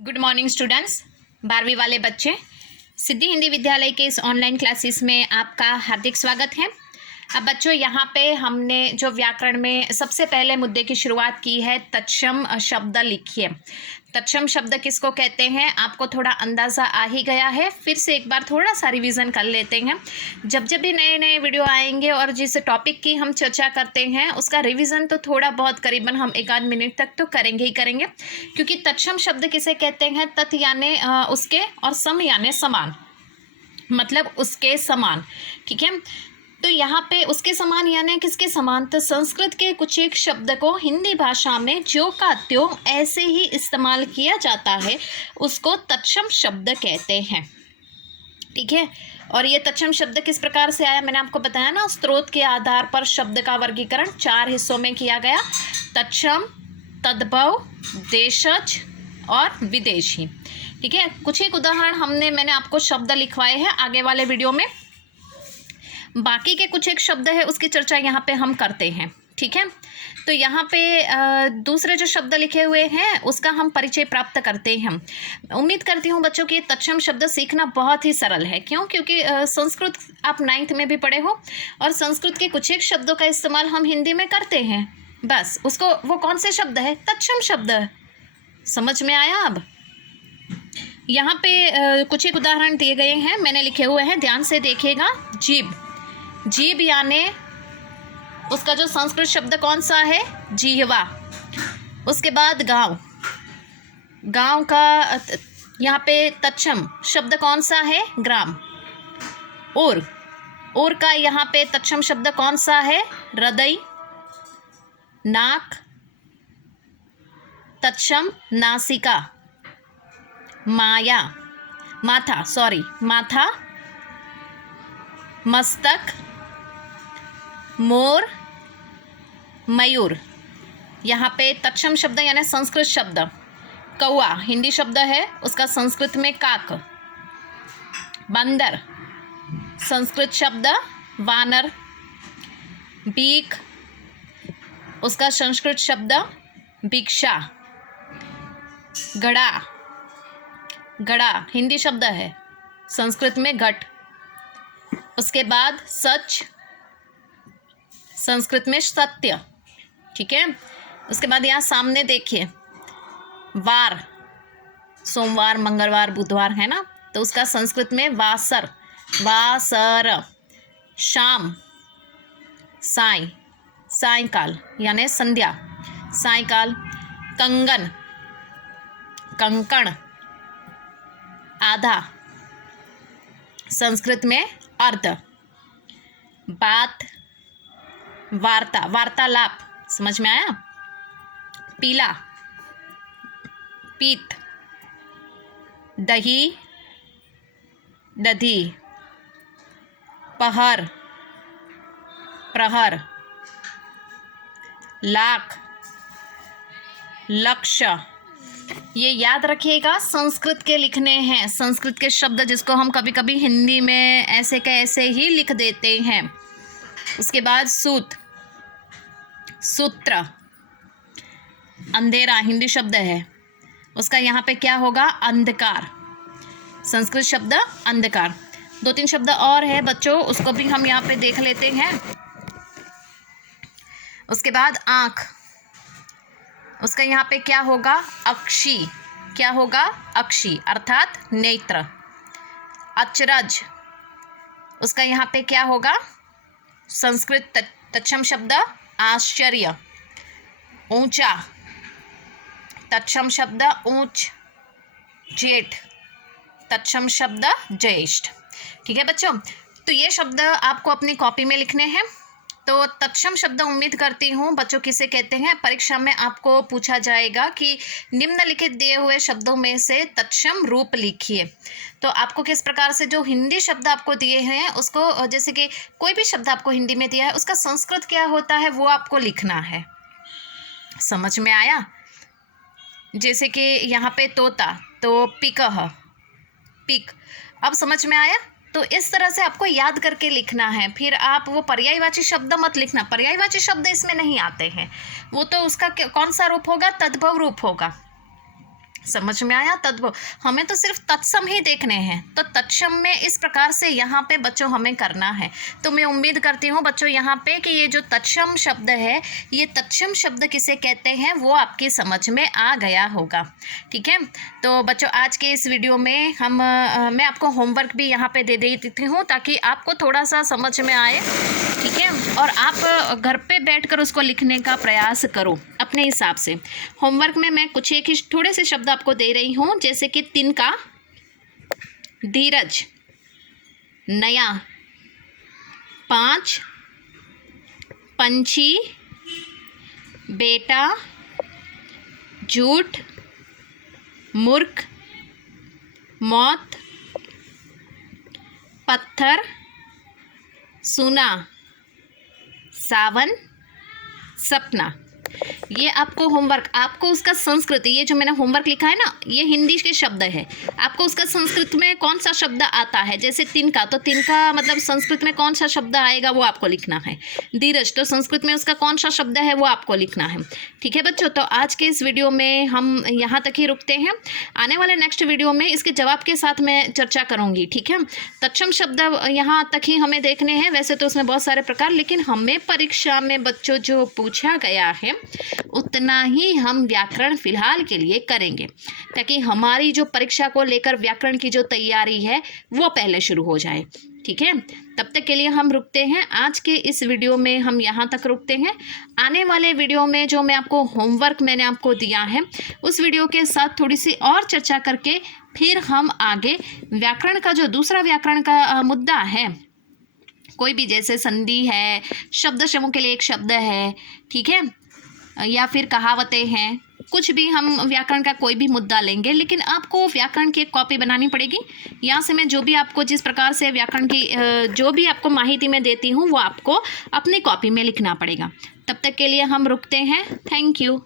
Good morning students. 12वीं वाले बच्चे, सिद्धि हिंदी विद्यालय के इस ऑनलाइन क्लासेस में आपका हार्दिक स्वागत है। अब बच्चों, यहाँ पे हमने जो व्याकरण में सबसे पहले मुद्दे की शुरुआत की है, तत्सम शब्द लिखिए। तत्सम शब्द किसको कहते हैं आपको थोड़ा अंदाज़ा आ ही गया है। फिर से एक बार थोड़ा सा रिवीजन कर लेते हैं। जब जब भी नए नए वीडियो आएंगे और जिस टॉपिक की हम चर्चा करते हैं उसका रिवीजन तो थोड़ा बहुत करीबन हम 1 आध मिनट तक तो करेंगे ही करेंगे, क्योंकि तत्सम शब्द किसे कहते हैं? तत् यानी उसके और सम यानी समान, मतलब उसके समान। ठीक है, तो यहाँ पे उसके समान यानी किसके समान? तो संस्कृत के कुछ एक शब्द को हिंदी भाषा में ज्यों का त्यों ऐसे ही इस्तेमाल किया जाता है, उसको तत्सम शब्द कहते हैं। ठीक है, और ये तत्सम शब्द किस प्रकार से आया मैंने आपको बताया ना, स्रोत के आधार पर शब्द का वर्गीकरण 4 हिस्सों में किया गया: तत्सम, तद्भव, देशज और विदेशी। ठीक है, कुछ एक उदाहरण मैंने आपको शब्द लिखवाए हैं आगे वाले वीडियो में। बाकी के कुछ एक शब्द है उसकी चर्चा यहाँ पे हम करते हैं। ठीक है, तो यहाँ पे दूसरे जो शब्द लिखे हुए हैं उसका हम परिचय प्राप्त करते हैं। उम्मीद करती हूँ बच्चों कि तत्सम शब्द सीखना बहुत ही सरल है। क्यों? क्योंकि संस्कृत आप 9th में भी पढ़े हो और संस्कृत के कुछ एक शब्दों का इस्तेमाल हम हिंदी में करते हैं। बस उसको, वो कौन से शब्द है? तत्सम शब्द। समझ में आया? अब यहाँ पे कुछ एक उदाहरण दिए गए हैं, मैंने लिखे हुए हैं, ध्यान से देखिएगा। जीभ, जीभ यानी उसका जो संस्कृत शब्द कौन सा है? जिह्वा। उसके बाद गांव, गांव का यहाँ पे तत्सम शब्द कौन सा है? ग्राम। और का यहाँ पे तत्सम शब्द कौन सा है? हृदय। नाक, तत्सम नासिका। माथा, मस्तक, मोर, मयूर। यहाँ पे तत्सम शब्द यानी संस्कृत शब्द। कौआ हिंदी शब्द है, उसका संस्कृत में काक। बंदर संस्कृत शब्द वानर। भीख उसका संस्कृत शब्द भिक्षा। घड़ा हिंदी शब्द है, संस्कृत में घट। उसके बाद सच, संस्कृत में सत्य। ठीक है, उसके बाद यहाँ सामने देखिए, वार, सोमवार, मंगलवार, बुधवार है ना, तो उसका संस्कृत में वासर। शाम, सायंकाल यानी संध्या, सायंकाल। कंकण, आधा, संस्कृत में अर्ध। बात, वार्तालाप। समझ में आया? पीला, पीत। दही, दधी। प्रहर। लाख, लक्ष्य। ये याद रखिएगा, संस्कृत के लिखने हैं, संस्कृत के शब्द जिसको हम कभी कभी हिंदी में ऐसे के ऐसे ही लिख देते हैं। उसके बाद सूत्र, अंधेरा हिंदी शब्द है, उसका यहाँ पे क्या होगा? अंधकार, संस्कृत शब्द अंधकार। 2-3 शब्द और है बच्चों, उसको भी हम यहाँ पे देख लेते हैं। उसके बाद आँख, उसका यहाँ पे क्या होगा? अक्षी। क्या होगा? अक्षी अर्थात नेत्र। अचरज, उसका यहाँ पे क्या होगा? संस्कृत तत्सम शब्द आश्चर्य। ऊंचा, तत्सम शब्द ऊंच। जेठ, तत्सम शब्द ज्येष्ठ। ठीक है बच्चों, तो ये शब्द आपको अपनी कॉपी में लिखने हैं। तो तत्सम शब्द उम्मीद करती हूँ बच्चों किसे कहते हैं, परीक्षा में आपको पूछा जाएगा कि निम्नलिखित दिए हुए शब्दों में से तत्सम रूप लिखिए। तो आपको किस प्रकार से जो हिंदी शब्द आपको दिए हैं उसको, जैसे कि कोई भी शब्द आपको हिंदी में दिया है उसका संस्कृत क्या होता है वो आपको लिखना है। समझ में आया? जैसे कि यहाँ पे तोता, तो पिक। अब समझ में आया? तो इस तरह से आपको याद करके लिखना है। फिर आप वो पर्यायवाची शब्द मत लिखना, पर्यायवाची शब्द इसमें नहीं आते हैं, वो तो उसका कौन सा रूप होगा? तद्भव रूप होगा। समझ में आया? तद्भव, हमें तो सिर्फ तत्सम ही देखने हैं, तो तत्सम में इस प्रकार से यहाँ पे बच्चों हमें करना है। तो मैं उम्मीद करती हूँ बच्चों यहाँ पे कि ये जो तत्सम शब्द है, ये तत्सम शब्द किसे कहते हैं वो आपकी समझ में आ गया होगा। ठीक है, तो बच्चों आज के इस वीडियो में मैं आपको होमवर्क भी यहाँ पे दे देती हूँ ताकि आपको थोड़ा सा समझ में आए। ठीक है, और आप घर पे बैठकर उसको लिखने का प्रयास करो अपने हिसाब से। होमवर्क में मैं कुछ एक ही थोड़े से शब्द आपको दे रही हूँ, जैसे कि तिनका, धीरज, नया, 5, पंछी, बेटा, झूठ, मूर्ख, मौत, पत्थर, सुना, सावन, सपना। ये आपको होमवर्क, आपको उसका संस्कृत, ये जो मैंने होमवर्क लिखा है ना, ये हिंदी के शब्द है। आपको उसका संस्कृत में कौन सा शब्द आता है, जैसे तिनका, तो तिनका मतलब संस्कृत में कौन सा शब्द आएगा वो आपको लिखना है। धीरज, तो संस्कृत में उसका कौन सा शब्द है वो आपको लिखना है। ठीक है बच्चों, तो आज के इस वीडियो में हम यहाँ तक ही रुकते हैं। आने वाले नेक्स्ट वीडियो में इसके जवाब के साथ मैं चर्चा करूँगी। ठीक है, तत्सम शब्द यहाँ तक ही हमें देखने हैं, वैसे तो उसमें बहुत सारे प्रकार, लेकिन हमें परीक्षा में बच्चों जो पूछा गया है उतना ही हम व्याकरण फिलहाल के लिए करेंगे, ताकि हमारी जो परीक्षा को लेकर व्याकरण की जो तैयारी है वो पहले शुरू हो जाए। ठीक है, तब तक के लिए हम रुकते हैं। आज के इस वीडियो में हम यहाँ तक रुकते हैं। आने वाले वीडियो में जो मैं आपको होमवर्क मैंने आपको दिया है, उस वीडियो के साथ थोड़ी सी और चर्चा करके फिर हम आगे व्याकरण का जो दूसरा व्याकरण का मुद्दा है, कोई भी जैसे संधि है, शब्द समूह के लिए एक शब्द है, ठीक है, या फिर कहावतें हैं, कुछ भी हम व्याकरण का कोई भी मुद्दा लेंगे, लेकिन आपको व्याकरण की एक कॉपी बनानी पड़ेगी। यहाँ से मैं जो भी आपको जिस प्रकार से व्याकरण की जो भी आपको माहिती मैं देती हूँ वो आपको अपनी कॉपी में लिखना पड़ेगा। तब तक के लिए हम रुकते हैं। Thank you.